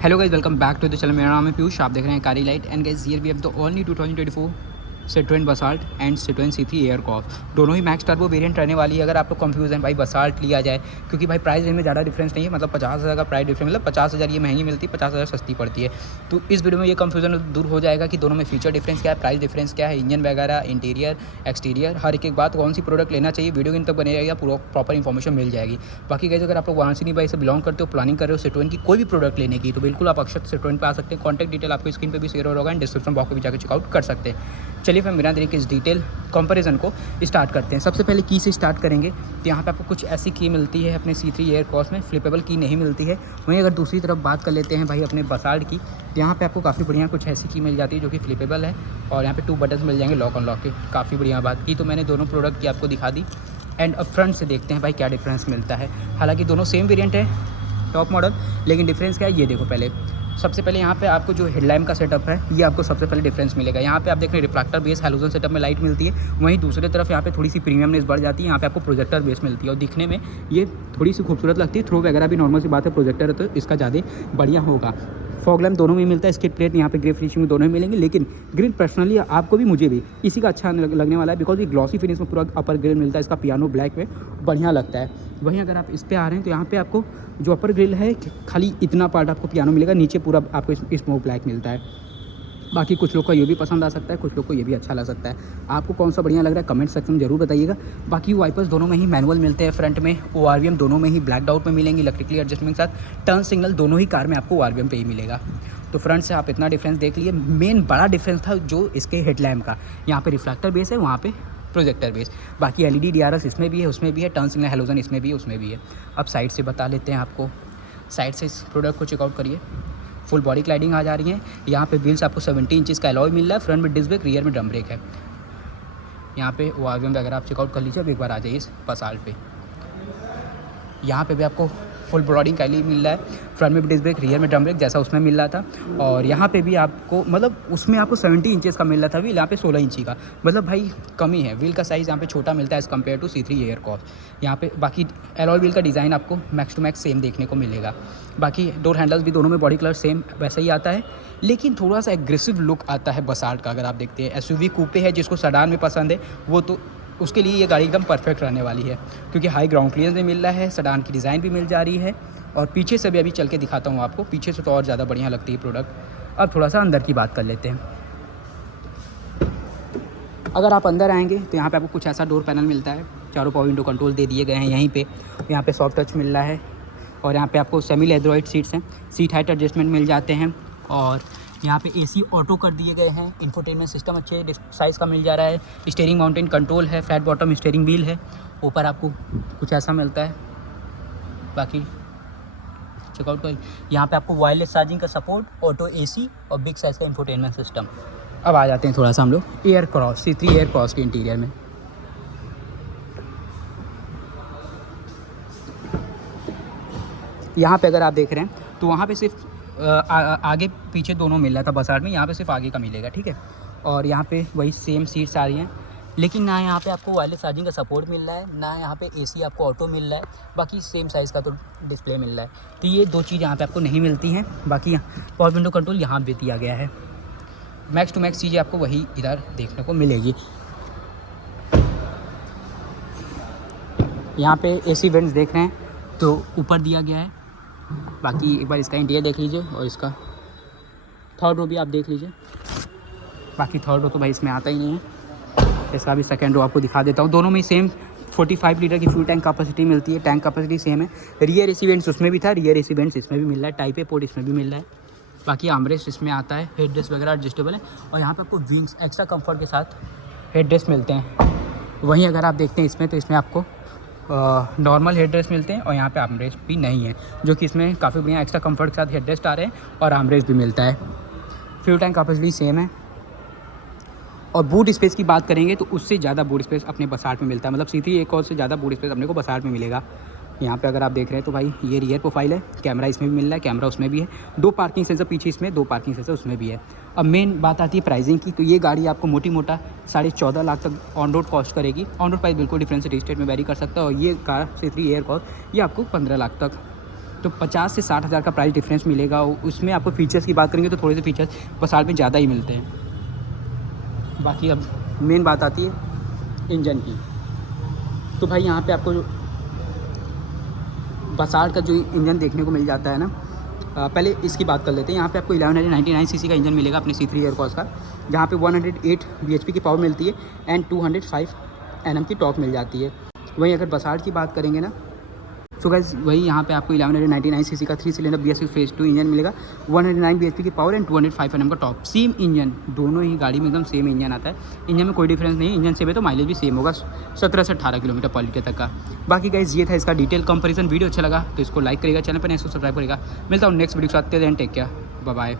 Hello guys, welcome back to the channel. मेरा नाम है पीयूष, आप देख रहे हैं कारी light. And guys here we have the only 2024 Citroen Basalt and Citroen C3 Aircross. दोनों ही मैक्स टर्बो वेरिएंट रहने वाली है। अगर आप लोग कंफ्यूज हैं भाई बसाल्ट लिया जाए, क्योंकि भाई प्राइस रेंज में ज़्यादा डिफरेंस नहीं है, मतलब 50,000 का प्राइस डिफरेंस, मतलब 50,000 ये महंगी मिलती है, 50,000 सस्ती पड़ती है। तो इस वीडियो में ये कंफ्यूजन दूर हो जाएगा कि दोनों में फीचर डिफरेंस क्या है, प्राइस डिफरेंस क्या है, इंजन वगैरह, इंटीरियर, एक्सटीरियर, हर एक बात, कौन सी प्रोडक्ट लेना चाहिए, वीडियो इन तक बने रहेगा, पूरा प्रॉपर इन्फॉर्मेशन मिल जाएगी। बाकी गाइस अगर आप लोग वाराणसी भाई से बिलोंग करते हो, प्लानिंग कर रहे हो सिट्रोएन की कोई भी प्रोडक्ट लेने की, तो बिल्कुल आप अक्षत सिट्रोएन पे आ सकते हैं। कॉन्टैक्ट डिटेल आपको स्क्रीन पे भी शेयर हो रहा होगा एंड डिस्क्रिप्शन बॉक्स में भी जाकर चेकआउट कर सकते हैं। चलिए फिर बिना देरी के इस डिटेल कंपैरिजन को स्टार्ट करते हैं। सबसे पहले की से स्टार्ट करेंगे, तो यहाँ पे आपको कुछ ऐसी की मिलती है अपने C3 एयरक्रॉस में, फ्लिपेबल की नहीं मिलती है। वहीं अगर दूसरी तरफ बात कर लेते हैं भाई अपने बसाल्ट की, तो यहाँ पे आपको काफ़ी बढ़िया कुछ ऐसी की मिल जाती है जो कि फ्लिपेबल है, और यहाँ पे 2 बटन मिल जाएंगे लॉक अनलॉक के। काफ़ी बढ़िया बात की, तो मैंने दोनों प्रोडक्ट की आपको दिखा दी। एंड अब फ्रंट से देखते हैं भाई क्या डिफरेंस मिलता है। हालाँकि दोनों सेम वेरियंट है, टॉप मॉडल, लेकिन डिफरेंस क्या है ये देखो। पहले सबसे पहले यहाँ पे आपको जो हेडलैम्प का सेटअप है, ये आपको सबसे पहले डिफरेंस मिलेगा। यहाँ पे आप देख रहे हैं रिफ्लेक्टर बेस हैलोजन सेटअप में लाइट मिलती है। वहीं दूसरी तरफ यहाँ पे थोड़ी सी प्रीमियमनेस बढ़ जाती है, यहाँ पे आपको प्रोजेक्टर बेस मिलती है, और दिखने में ये थोड़ी सी खूबसूरत लगती है। थ्रो वगैरह भी नॉर्मल सी बात है, प्रोजेक्टर है तो इसका ज़्यादा बढ़िया होगा। फॉग लैम्प दोनों में मिलता है, स्किड प्लेट यहाँ पे ग्रे फिनिशिंग में दोनों में मिलेंगे, लेकिन ग्रिल पर्सनली आपको भी मुझे भी इसी का अच्छा लगने वाला है, बिकॉज ये ग्लॉसी फिनिश में पूरा अपर ग्रिल मिलता है। इसका पियानो ब्लैक में बढ़िया लगता है। वहीं अगर आप इस पे आ रहे हैं तो यहाँ पे आपको जो अपर ग्रिल है खाली इतना पार्ट आपको पियानो मिलेगा, नीचे पूरा आपको स्मोक ब्लैक मिलता है। बाकी कुछ लोग को ये भी पसंद आ सकता है, कुछ लोग को ये भी अच्छा लग सकता है। आपको कौन सा बढ़िया लग रहा है कमेंट सेक्शन में जरूर बताइएगा। बाकी वाइपर्स दोनों में ही मैनुअल मिलते हैं, फ्रंट में ORVM दोनों में ही ब्लैक आउट में मिलेंगी, इलेक्ट्रिकली एडजस्टमेंट के साथ। टर्न सिग्नल दोनों ही कार में आपको ORVM पे ही मिलेगा। तो फ्रंट से आप इतना डिफरेंस देख लिए। मेन बड़ा डिफरेंस था जो इसके हेडलैम्प का, यहाँ पे रिफ्लेक्टर बेस है, वहाँ पे प्रोजेक्टर बेस। बाकी LED DRS इसमें भी है, उसमें भी है, टर्न सिग्नल हेलोजन इसमें भी है, उसमें भी है। अब साइड से बता लेते हैं आपको, साइड से इस प्रोडक्ट को चेकआउट करिए। फुल बॉडी क्लाइडिंग आ जा रही है। यहाँ पे व्हील्स आपको 70 इंचेस का अलॉय मिल रहा है, फ्रंट में डिस्क ब्रेक, रियर में ड्रम ब्रेक है। यहाँ पे ORVM वगैरह आप चेकआउट कर लीजिए। अब एक बार आ जाइए इस बसाल्ट पे, यहाँ पे भी आपको फुल बॉडी कैली मिल रहा है, फ्रंट में भी डिस्क ब्रेक, रियर में ड्रम ब्रेक जैसा उसमें मिल रहा था। और यहाँ पे भी आपको मतलब उसमें आपको 70 इंचेस का मिल रहा था व्हील, यहाँ पे 16 इंची का, मतलब भाई कमी है। व्हील का साइज़ यहाँ पे छोटा मिलता है as compare to C3 Aircross. यहाँ पे बाकी एलॉय व्हील का डिज़ाइन आपको मैक्स टू मैक्स सेम देखने को मिलेगा। बाकी डोर हैंडल्स भी दोनों में बॉडी कलर सेम वैसा ही आता है, लेकिन थोड़ा सा एग्रेसिव लुक आता है बसाल्ट का। अगर आप देखते हैं SUV कूपे है, जिसको सेडान में पसंद है वो तो उसके लिए ये गाड़ी एकदम परफेक्ट रहने वाली है, क्योंकि हाई ग्राउंड क्लियरेंस भी मिल रहा है, सेडान की डिज़ाइन भी मिल जा रही है। और पीछे से भी अभी चल के दिखाता हूँ आपको, पीछे से तो और ज़्यादा बढ़िया लगती है प्रोडक्ट। अब थोड़ा सा अंदर की बात कर लेते हैं। अगर आप अंदर आएंगे तो यहाँ पे आपको कुछ ऐसा डोर पैनल मिलता है, चारों पावर विंडो कंट्रोल दे दिए गए हैं यहीं पे। यहाँ पे सॉफ्ट टच मिल रहा है, और यहाँ पे आपको सेमी लेदरॉइड सीट्स हैं, सीट हाइट एडजस्टमेंट मिल जाते हैं। और यहाँ पे AC ऑटो कर दिए गए हैं, इंफोटेनमेंट सिस्टम अच्छे साइज़ का मिल जा रहा है, स्टीयरिंग माउंटेन कंट्रोल है, फ्लैट बॉटम स्टीयरिंग व्हील है। ऊपर आपको कुछ ऐसा मिलता है। बाकी चेकआउट कर, यहाँ पे आपको वायरलेस चार्जिंग का सपोर्ट, ऑटो AC और बिग साइज़ का इंफोटेनमेंट सिस्टम। अब आ जाते हैं थोड़ा सा हम लोग एयरक्रॉस C3 एयरक्रॉस के इंटीरियर में। यहाँ पे अगर आप देख रहे हैं तो वहाँ पे सिर्फ आगे पीछे दोनों मिल रहा था बसाल्ट में, यहाँ पे सिर्फ आगे का मिलेगा, ठीक है। और यहाँ पे वही सेम सीट्स आ रही हैं, लेकिन ना यहाँ पे आपको वायरलेस चार्जिंग का सपोर्ट मिल रहा है, ना यहाँ पे AC आपको ऑटो मिल रहा है। बाकी सेम साइज़ का तो डिस्प्ले मिल रहा है। तो ये दो चीज़ यहाँ पे आपको नहीं मिलती हैं। बाकी पावर विंडो कंट्रोल यहाँ भी दिया गया है। मैक्स टू मैक्स चीज़ें आपको वही इधर देखने को मिलेगी। यहाँ पे AC वेंट्स देख रहे हैं तो ऊपर दिया गया है। बाकी एक बार इसका इंटीरियर देख लीजिए, और इसका थर्ड रो भी आप देख लीजिए। बाकी थर्ड रो तो भाई इसमें आता ही नहीं है, इसका भी सेकंड रो आपको दिखा देता हूँ। दोनों में सेम 45 लीटर की फ्यूल टैंक कैपेसिटी मिलती है, टैंक कैपेसिटी सेम है। रियर AC वेंट्स उसमें भी था, रियर AC वेंट्स इसमें भी मिल रहा है, टाइप A पोर्ट इसमें भी मिल रहा है। बाकी आर्मरेस्ट इसमें आता है, हेड रेस्ट वगैरह एडजस्टेबल है, और यहाँ पर आपको विंग्स एक्स्ट्रा कम्फर्ट के साथ हेड रेस्ट मिलते हैं। वहीं अगर आप देखते हैं इसमें, तो इसमें आपको नॉर्मल हेड रेस्ट मिलते हैं, और यहाँ पे आर्मरेस्ट भी नहीं है, जो कि इसमें काफ़ी बढ़िया एक्स्ट्रा कंफर्ट के साथ हेड रेस्ट आ रहे हैं, और आर्मरेस्ट भी मिलता है। फ्यूल टैंक कैपेसिटी सेम है। और बूट स्पेस की बात करेंगे तो उससे ज़्यादा बूट स्पेस अपने बसाल्ट में मिलता है, मतलब C3 एयरक्रॉस से ज़्यादा बूट स्पेस अपने को बसाल्ट में मिलेगा। यहाँ पे अगर आप देख रहे हैं तो भाई ये रियर प्रोफाइल है, कैमरा इसमें भी मिल रहा है, कैमरा उसमें भी है, 2 पार्किंग सेंसर पीछे इसमें, 2 पार्किंग सेंसर उसमें भी है। अब मेन बात आती है प्राइसिंग की, तो ये गाड़ी आपको मोटी मोटा 14.5 लाख तक ऑन रोड कॉस्ट करेगी। ऑन रोड प्राइस बिल्कुल डिफरेंट सिटी स्टेट में वेरी कर सकता है, और ये कार C3 एयरक्रॉस ये आपको 15 लाख तक तो 50 से 60 हज़ार का प्राइस डिफरेंस मिलेगा। उसमें आपको फीचर्स की बात करेंगे तो थोड़े से फीचर्स बसाल्ट में ज़्यादा ही मिलते हैं। बाकी अब मेन बात आती है इंजन की। तो भाई यहाँ पे आपको बसाल्ट का जो इंजन देखने को मिल जाता है ना, पहले इसकी बात कर लेते हैं। यहाँ पे आपको 1199 सीसी का इंजन मिलेगा अपने C3 एयरक्रॉस का, जहाँ पे 108 bhp की पावर मिलती है एंड 205 Nm की टॉर्क मिल जाती है। वहीं अगर बसाल्ट की बात करेंगे ना, सो गाइस वही यहाँ पे आपको 1199 सीसी का 3 सिलेंडर BS6 फेज 2 इंजन मिलेगा, 109 bhp की पावर एंड 205 Nm का टॉप। सेम इंजन, दोनों ही गाड़ी में एकदम सेम इंजन आता है। इंजन में कोई डिफरेंस नहीं है, इंजन सेम है तो माइलेज भी सेम होगा 17 से 18 किलोमीटर पर लीटर तक का। बाकी गाइस ये था इसका डिटेल कंपैरिजन। वीडियो अच्छा लगा तो इसको लाइक करेगा, चैनल पर नहीं सब्सक्राइब करेगा। मिलता हूँ नेक्स्ट वीडियो के साथ, टेक केयर, बाय बाय।